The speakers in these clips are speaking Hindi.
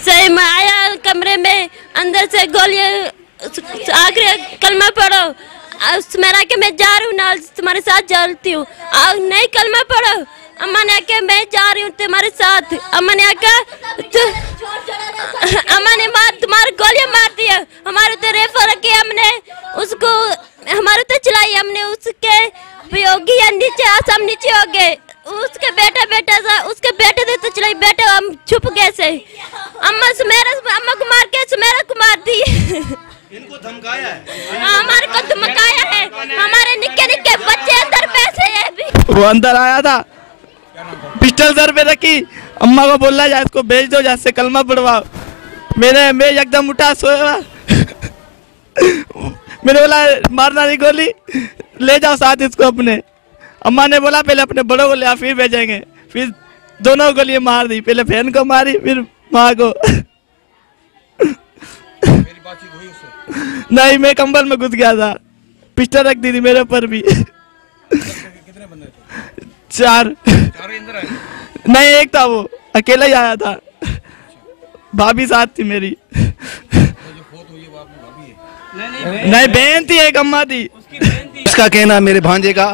सही में आया कमरे में, अंदर से गोलियां, आखिरी कलमा पढ़ो, मेरा के मैं जा रही हूँ ना, तुम्हारे साथ चलती हूँ, नहीं कलमा पढ़ो। अम्मा ने आके मैं जा रही हूँ तुम्हारे साथ। अम्मा ने आके अम्मा ने तुम्हारे गोलियां मार दिया, हमारे तो रेफर किया हमने उसको, हमारे तो चलाई हमने, उसके उपयोगी या नीचे आसाम नीचे हो गए, उसके उसके बेटे से तो चलाई, बेटे हम छुप गए से। अम्मा को मार के सुमेरा को मार दी। इनको धमकाया है, हमारे को धमकाया है, हमारे निक्के निक्के बच्चे अंदर पैसे है अभी। वो अंदर आया था, पिस्टल सर पे रखी, अम्मा को बोला जाए इसको भेज दो, जहाँ से कलमा पढ़वाओ। मैं एकदम उठा सोया, मैंने बोला मारना नहीं गोली, ले जाओ साथ इसको अपने। अम्मा ने बोला पहले अपने बड़ों को ले फिर भेजेंगे, फिर दोनों को लिए मार दी, पहले बहन को मारी फिर माँ को। मेरी बातचीत हुई उससे? नहीं, मैं कंबल में घुस गया था, पिस्टल रख दी थी मेरे ऊपर भी। कितने बंदे थे? 4। चारों अंदर आए? नहीं, एक था, वो अकेला ही आया था, भाभी साथ थी मेरी। जो फोत हुई है वो आपकी भाभी है? नहीं, बहन थी, एक अम्मा थी। इसका कहना मेरे भांजे का,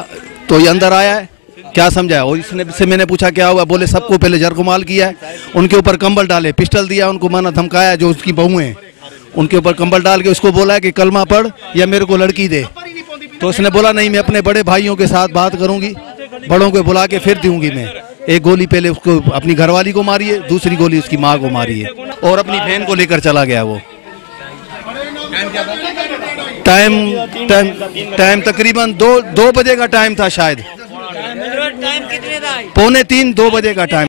तो ये अंदर आया है, क्या समझा है, और इसने से मैंने पूछा क्या हुआ, बोले सबको पहले जरकुमाल किया है, उनके ऊपर कंबल डाले, पिस्टल दिया, उनको माना धमकाया, जो उसकी बहू है उनके ऊपर कंबल डाल के उसको बोला कि कलमा पढ़ या मेरे को लड़की दे। तो उसने बोला नहीं, मैं अपने बड़े भाइयों के साथ बात करूंगी, बड़ों को बुला के फिर दूंगी मैं। एक गोली पहले उसको अपनी घरवाली को मारी है, दूसरी गोली उसकी माँ को मारी है, और अपनी बहन को लेकर चला गया वो। टाइम तकरीबन 2 बजे का टाइम था शायद, 2:45 2 बजे का टाइम।